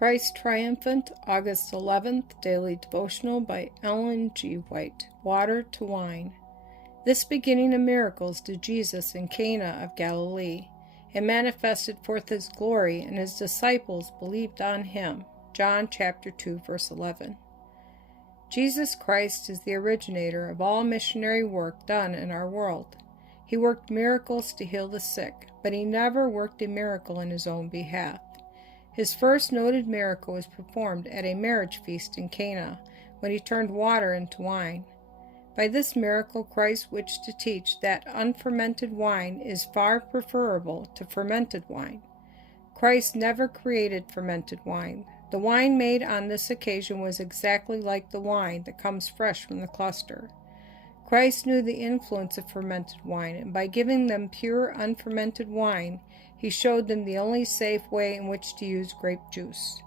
Christ Triumphant, August 11th, Daily Devotional by Ellen G. White. Water to wine. This beginning of miracles did Jesus in Cana of Galilee, and manifested forth his glory, and his disciples believed on him. John chapter 2, verse 11. Jesus Christ is the originator of all missionary work done in our world. He worked miracles to heal the sick, but he never worked a miracle in his own behalf. His first noted miracle was performed at a marriage feast in Cana, when he turned water into wine. By this miracle Christ wished to teach that unfermented wine is far preferable to fermented wine. Christ never created fermented wine. The wine made on this occasion was exactly like the wine that comes fresh from the cluster. Christ knew the influence of fermented wine, and by giving them pure unfermented wine, he showed them the only safe way in which to use grape juice.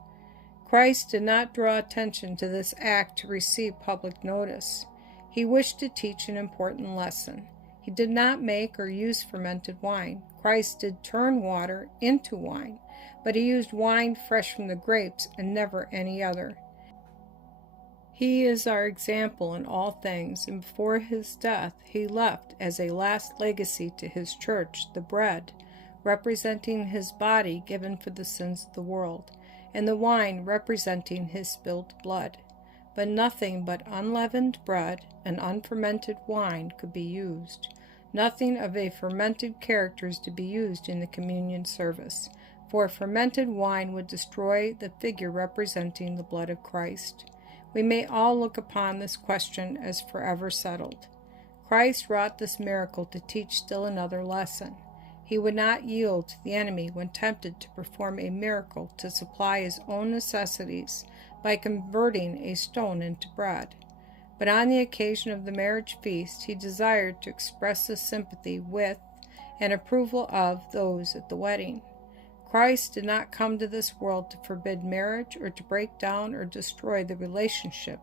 Christ did not draw attention to this act to receive public notice. He wished to teach an important lesson. He did not make or use fermented wine. Christ did turn water into wine, but he used wine fresh from the grapes and never any other. He is our example in all things, and before his death he left as a last legacy to his church the bread, representing his body given for the sins of the world, and the wine representing his spilled blood. But nothing but unleavened bread and unfermented wine could be used. Nothing of a fermented character is to be used in the communion service, for fermented wine would destroy the figure representing the blood of Christ. We may all look upon this question as forever settled. Christ wrought this miracle to teach still another lesson. He would not yield to the enemy when tempted to perform a miracle to supply his own necessities by converting a stone into bread. But on the occasion of the marriage feast, he desired to express his sympathy with and approval of those at the wedding. Christ did not come to this world to forbid marriage or to break down or destroy the relationship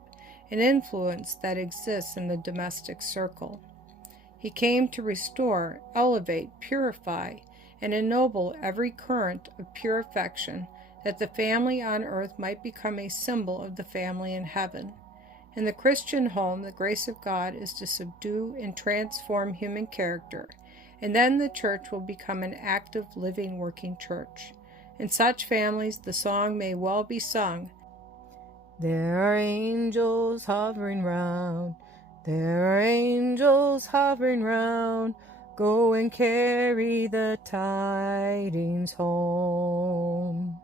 and influence that exists in the domestic circle. He came to restore, elevate, purify, and ennoble every current of pure affection, that the family on earth might become a symbol of the family in heaven. In the Christian home, the grace of God is to subdue and transform human character, and then the church will become an active, living, working church. In such families, the song may well be sung, "There are angels hovering round, there are angels hovering round, go and carry the tidings home."